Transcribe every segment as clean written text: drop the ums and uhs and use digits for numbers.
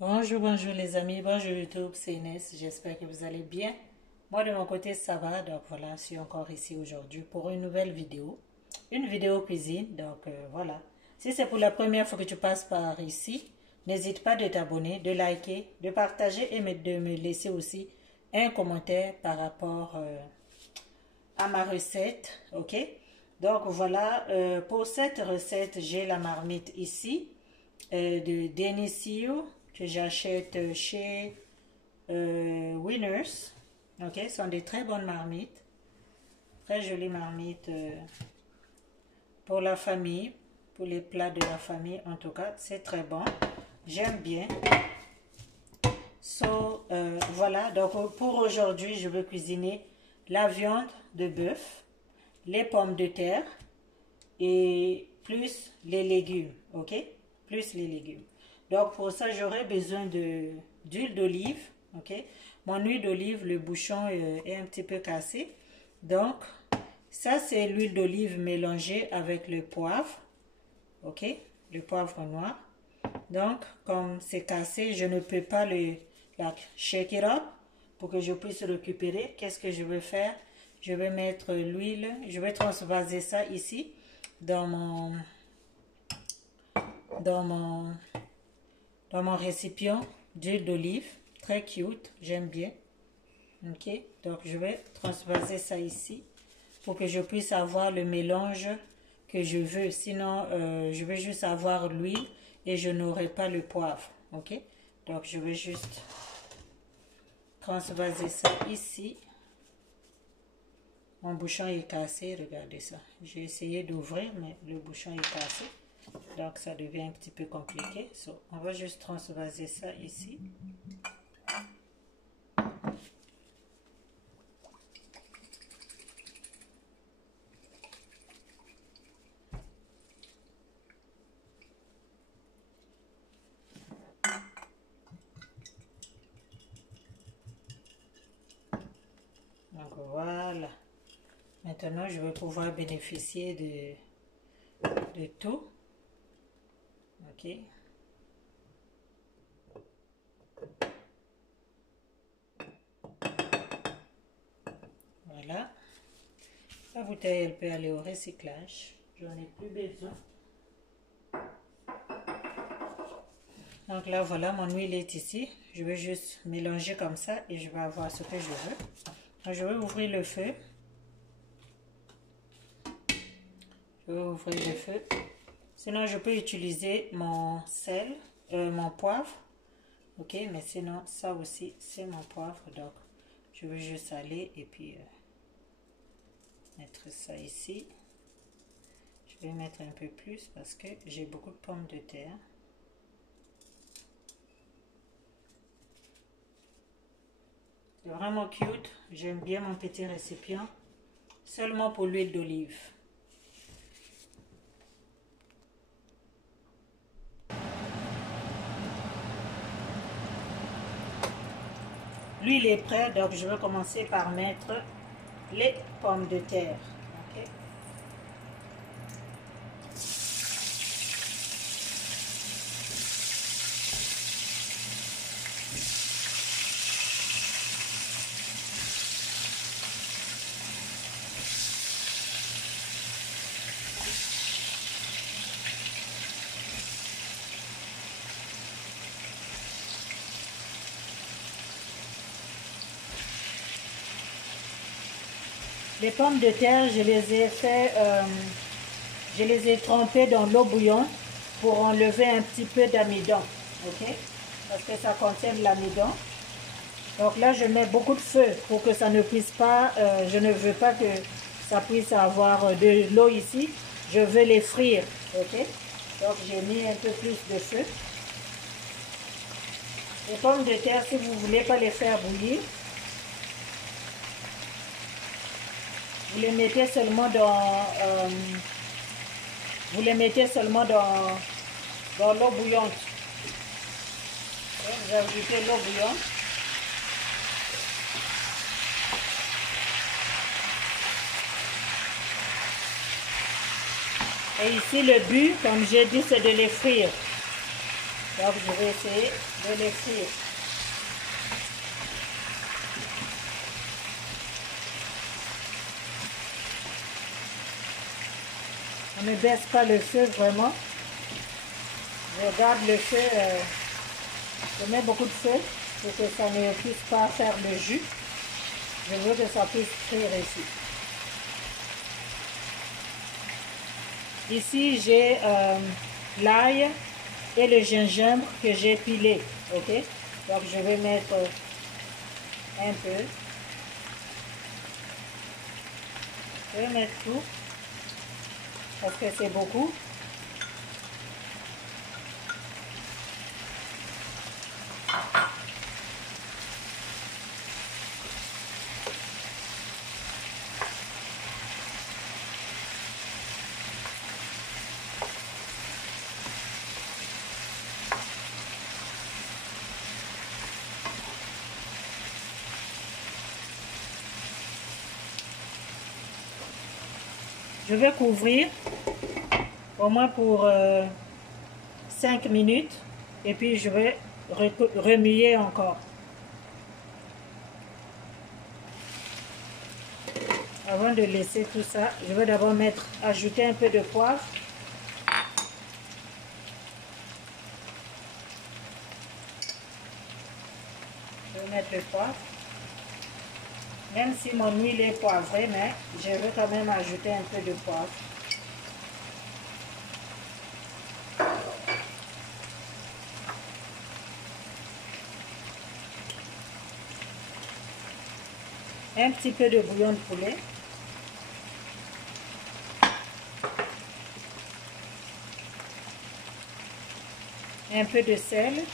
Bonjour, bonjour les amis, bonjour YouTube, c'est Inès, j'espère que vous allez bien. Moi de mon côté ça va, donc voilà, je suis encore ici aujourd'hui pour une nouvelle vidéo, une vidéo cuisine, donc voilà. Si c'est pour la première fois que tu passes par ici, n'hésite pas de t'abonner, de liker, de partager et de me laisser aussi un commentaire par rapport à ma recette, ok? Donc voilà, pour cette recette, j'ai la marmite ici de Denisio que j'achète chez Winners. Ok, ce sont des très bonnes marmites, très jolies marmites pour la famille, pour les plats de la famille en tout cas, c'est très bon. J'aime bien. Voilà, donc pour aujourd'hui, je veux cuisiner la viande de bœuf, les pommes de terre et plus les légumes, ok? Plus les légumes. Donc pour ça, j'aurai besoin d'huile d'olive, ok? Mon huile d'olive, le bouchon est un petit peu cassé. Donc, ça c'est l'huile d'olive mélangée avec le poivre, ok? Le poivre noir. Donc, comme c'est cassé, je ne peux pas la shake it up pour que je puisse récupérer. Qu'est-ce que je vais faire? Je vais mettre l'huile, je vais transvaser ça ici dans mon récipient d'huile d'olive. Très cute, j'aime bien. Ok, donc je vais transvaser ça ici pour que je puisse avoir le mélange que je veux. Sinon, je vais juste avoir l'huile et je n'aurai pas le poivre. Ok, donc je vais juste transvaser ça ici. Mon bouchon est cassé, regardez ça. J'ai essayé d'ouvrir, mais le bouchon est cassé. Donc ça devient un petit peu compliqué. On va juste transvaser ça ici. Donc voilà. Maintenant, je vais pouvoir bénéficier de tout. Ok. Voilà. La bouteille, elle peut aller au recyclage. J'en ai plus besoin. Donc là, voilà, mon huile est ici. Je vais juste mélanger comme ça et je vais avoir ce que je veux. Donc, je vais ouvrir le feu. Je vais ouvrir le feu. Sinon, je peux utiliser mon sel, mon poivre. Ok, mais sinon, ça aussi, c'est mon poivre. Donc, je vais juste aller et puis mettre ça ici. Je vais mettre un peu plus parce que j'ai beaucoup de pommes de terre. C'est vraiment cute. J'aime bien mon petit récipient. Seulement pour l'huile d'olive. L'huile est prête, donc je vais commencer par mettre les pommes de terre. Okay. Les pommes de terre, je les ai trempées dans l'eau bouillante pour enlever un petit peu d'amidon, ok? Parce que ça contient de l'amidon. Donc là, je mets beaucoup de feu pour que ça ne puisse pas, je ne veux pas que ça puisse avoir de l'eau ici. Je veux les frire, ok? Donc j'ai mis un peu plus de feu. Les pommes de terre, si vous ne voulez pas les faire bouillir, vous les mettez seulement dans l'eau bouillante. Donc, vous ajoutez l'eau bouillante. Et ici, le but, comme j'ai dit, c'est de les frire. Donc je vais essayer de les frire. On ne baisse pas le feu vraiment. Je garde le feu, je mets beaucoup de feu pour que ça ne puisse pas faire le jus. Je veux que ça puisse frire ici. Ici, j'ai l'ail et le gingembre que j'ai pilé. Ok? Donc, je vais mettre un peu. Je vais mettre tout parce que c'est beaucoup. Je vais couvrir au moins pour 5 minutes et puis je vais remuer encore. Avant de laisser tout ça, je vais d'abord ajouter un peu de poivre. Je vais mettre le poivre. Même si mon huile est poivrée, mais je veux quand même ajouter un peu de poivre. Un petit peu de bouillon de poulet. Un peu de sel.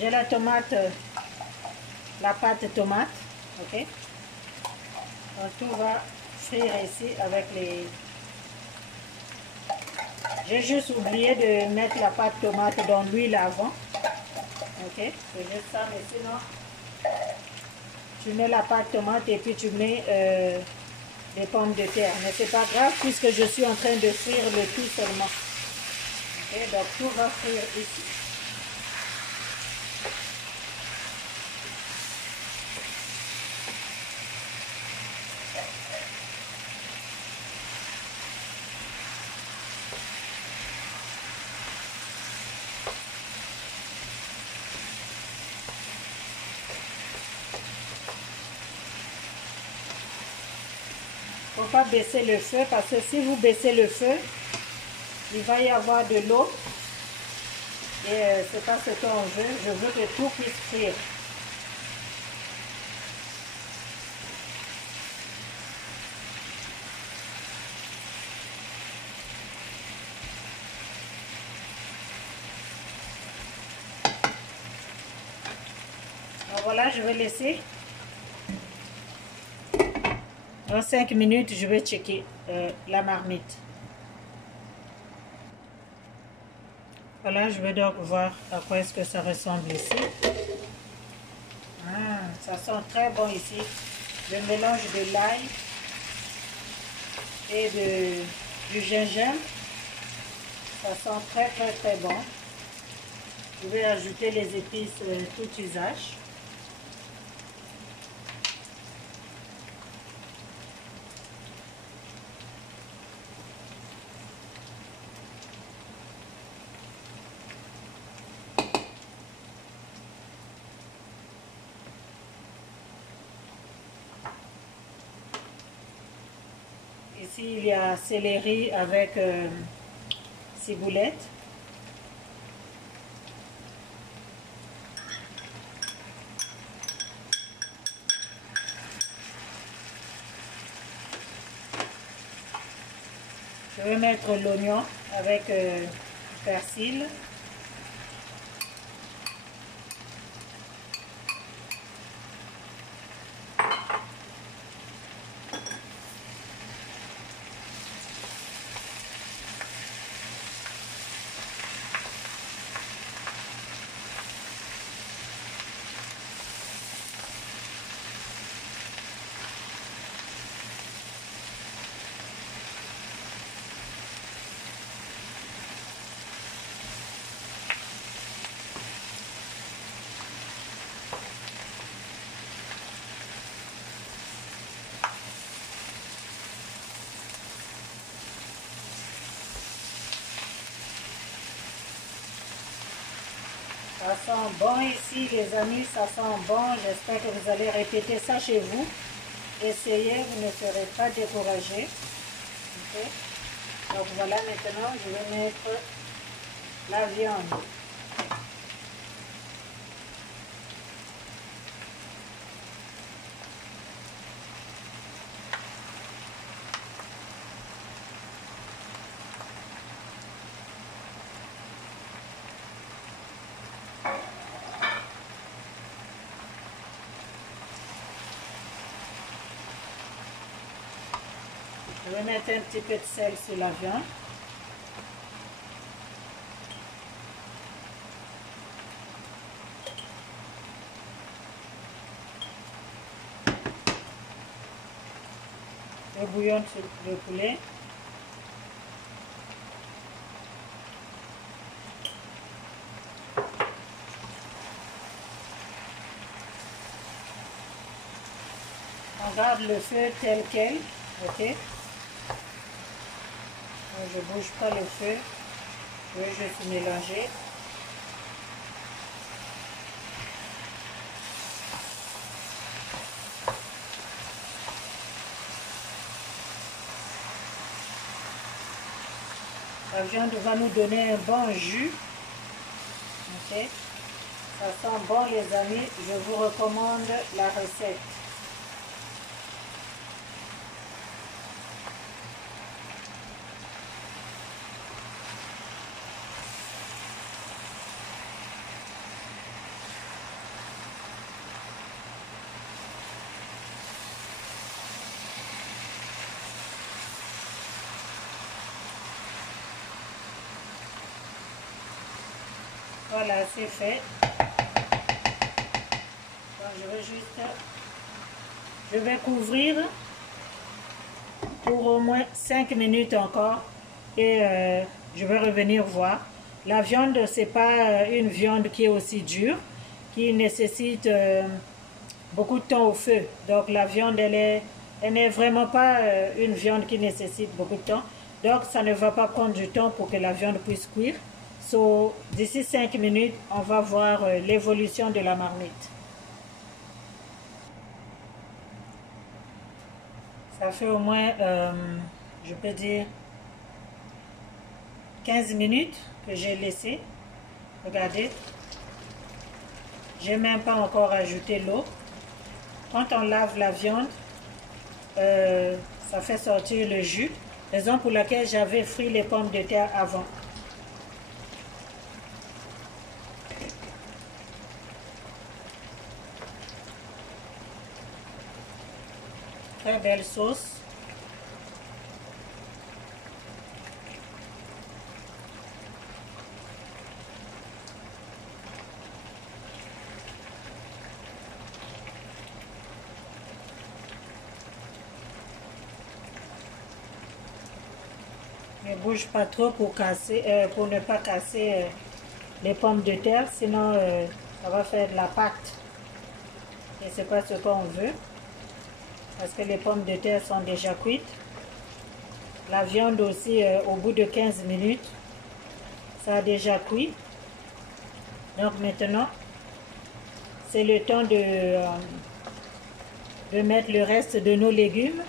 J'ai la tomate, la pâte tomate, ok. Donc tout va frire ici avec les... J'ai juste oublié de mettre la pâte tomate dans l'huile avant, ok. C'est juste ça, mais sinon, tu mets la pâte tomate et puis tu mets les pommes de terre. Mais c'est pas grave puisque je suis en train de frire le tout seulement. Ok, donc tout va frire ici. Il ne faut pas baisser le feu parce que si vous baissez le feu, il va y avoir de l'eau et c'est pas ce qu'on veut. Je veux que tout puisse frire. Alors voilà, je vais laisser. Dans 5 minutes, je vais checker la marmite. Voilà, je vais donc voir à quoi est-ce que ça ressemble ici. Ça sent très bon ici. Le mélange de l'ail et du gingembre. Ça sent très très très bon. Je vais ajouter les épices tout usage. Ici, il y a céleri avec ciboulette. Je vais mettre l'oignon avec persil. Ça sent bon ici, les amis, ça sent bon. J'espère que vous allez répéter ça chez vous. Essayez, vous ne serez pas découragés. Okay. Donc voilà, maintenant, je vais mettre la viande. Je vais mettre un petit peu de sel sur la viande. Le bouillon de poulet. On garde le feu tel quel, ok? Je ne bouge pas le feu, je vais juste mélanger. La viande va nous donner un bon jus. Okay. Ça sent bon les amis, je vous recommande la recette. Voilà, c'est fait. Donc, je vais couvrir pour au moins 5 minutes encore et je vais revenir voir. La viande, c'est pas une viande qui est aussi dure, qui nécessite beaucoup de temps au feu. Donc la viande, elle n'est vraiment pas une viande qui nécessite beaucoup de temps. Donc ça ne va pas prendre du temps pour que la viande puisse cuire. So, d'ici 5 minutes, on va voir l'évolution de la marmite. Ça fait au moins, je peux dire, 15 minutes que j'ai laissé. Regardez. J'ai même pas encore ajouté l'eau. Quand on lave la viande, ça fait sortir le jus. Raison pour laquelle j'avais frit les pommes de terre avant. Très belle sauce. Ne bouge pas trop pour ne pas casser les pommes de terre, sinon ça va faire de la pâte. Et c'est pas ce qu'on veut. Parce que les pommes de terre sont déjà cuites. La viande aussi, au bout de 15 minutes, ça a déjà cuit. Donc maintenant, c'est le temps de mettre le reste de nos légumes.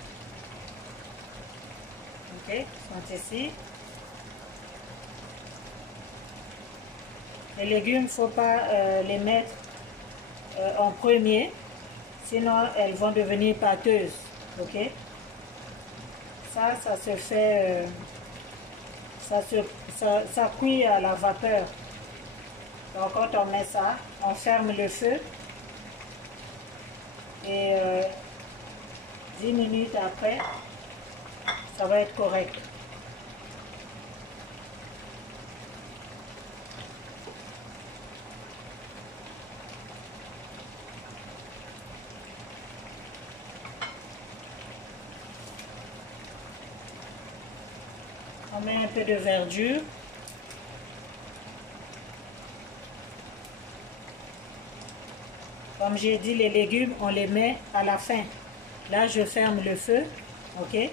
Ok, ils sont ici. Les légumes, il ne faut pas les mettre en premier. Sinon, elles vont devenir pâteuses, ok? Ça se fait, ça cuit à la vapeur. Donc, quand on met ça, on ferme le feu. Et 10 minutes après, ça va être correct. On met un peu de verdure. Comme j'ai dit, les légumes, on les met à la fin. Là, je ferme le feu. Ok?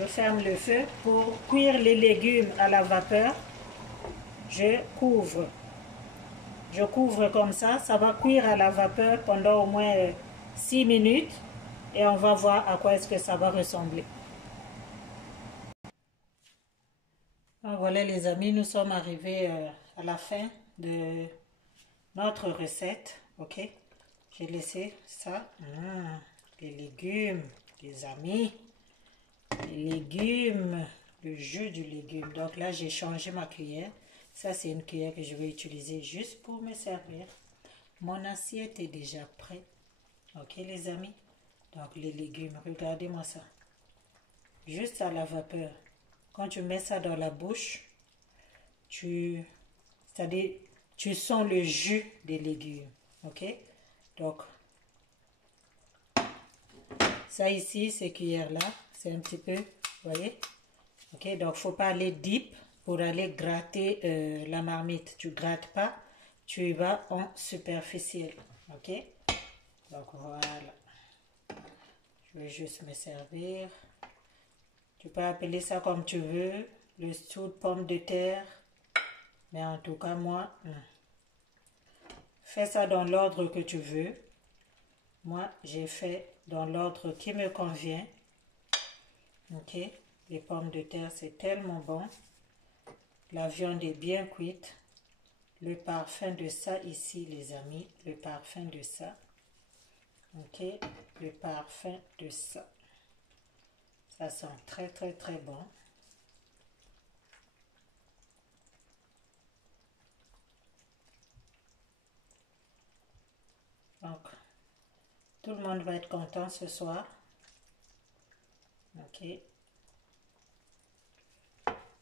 Je ferme le feu. Pour cuire les légumes à la vapeur, je couvre. Je couvre comme ça va cuire à la vapeur pendant au moins 6 minutes et on va voir à quoi est-ce que ça va ressembler. Donc voilà les amis, nous sommes arrivés à la fin de notre recette, ok? J'ai laissé ça, les légumes, les amis, les légumes, le jus du légume. Donc là, j'ai changé ma cuillère. Ça, c'est une cuillère que je vais utiliser juste pour me servir. Mon assiette est déjà prête. Ok, les amis? Donc, les légumes, regardez-moi ça. Juste à la vapeur. Quand tu mets ça dans la bouche, c'est-à-dire, tu sens le jus des légumes. Ok? Donc, ça ici, ces cuillères-là, c'est un petit peu, vous voyez? Ok, donc il ne faut pas aller deep pour aller gratter la marmite. Tu ne grattes pas, tu y vas en superficiel. Ok, donc voilà. Je vais juste me servir. Tu peux appeler ça comme tu veux, le stew de pommes de terre. Mais en tout cas, moi, fais ça dans l'ordre que tu veux. Moi, j'ai fait dans l'ordre qui me convient. Ok, les pommes de terre, c'est tellement bon. La viande est bien cuite. Le parfum de ça ici, les amis, le parfum de ça. Ok, le parfum de ça. Ça sent très, très, très bon. Donc, tout le monde va être content ce soir. Ok.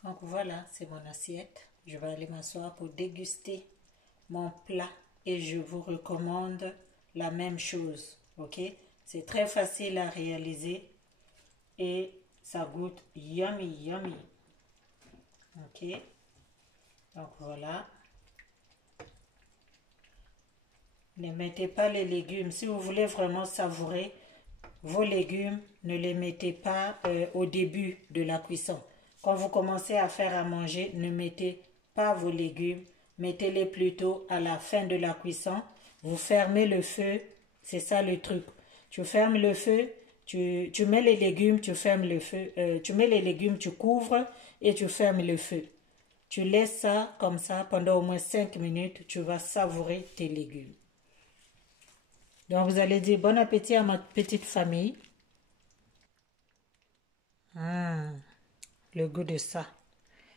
Donc voilà, c'est mon assiette. Je vais aller m'asseoir pour déguster mon plat et je vous recommande la même chose. Ok, c'est très facile à réaliser et ça goûte yummy, yummy. Ok, donc voilà. Ne mettez pas les légumes. Si vous voulez vraiment savourer vos légumes, ne les mettez pas au début de la cuisson. Quand vous commencez à faire à manger, ne mettez pas vos légumes. Mettez-les plutôt à la fin de la cuisson. Vous fermez le feu. C'est ça le truc. Tu fermes le feu, tu mets les légumes, tu fermes le feu. Tu mets les légumes, tu couvres et tu fermes le feu. Tu laisses ça comme ça pendant au moins 5 minutes. Tu vas savourer tes légumes. Donc, vous allez dire bon appétit à ma petite famille. Le goût de ça.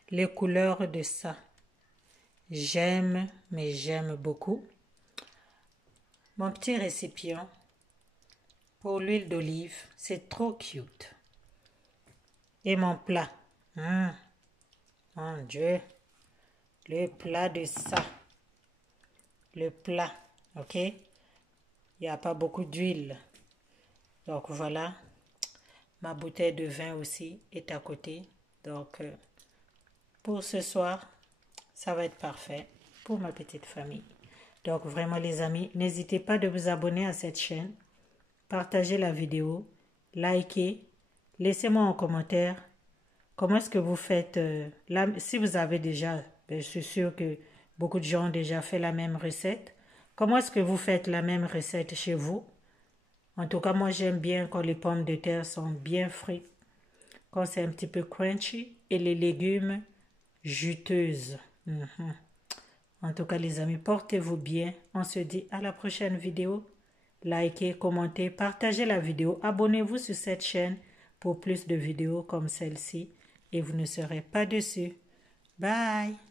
Les couleurs de ça. J'aime, mais j'aime beaucoup. Mon petit récipient pour l'huile d'olive. C'est trop cute. Et mon plat. Mon Dieu. Le plat de ça. Le plat. Ok? Il n'y a pas beaucoup d'huile. Donc, voilà. Ma bouteille de vin aussi est à côté. Donc, pour ce soir, ça va être parfait pour ma petite famille. Donc, vraiment, les amis, n'hésitez pas de vous abonner à cette chaîne. Partagez la vidéo. Likez. Laissez-moi en commentaire comment est-ce que vous faites. Là, si vous avez déjà, je suis sûre que beaucoup de gens ont déjà fait la même recette. Comment est-ce que vous faites la même recette chez vous? En tout cas, moi, j'aime bien quand les pommes de terre sont bien frites, quand c'est un petit peu crunchy et les légumes juteuses. En tout cas, les amis, portez-vous bien. On se dit à la prochaine vidéo. Likez, commentez, partagez la vidéo. Abonnez-vous sur cette chaîne pour plus de vidéos comme celle-ci et vous ne serez pas déçus. Bye!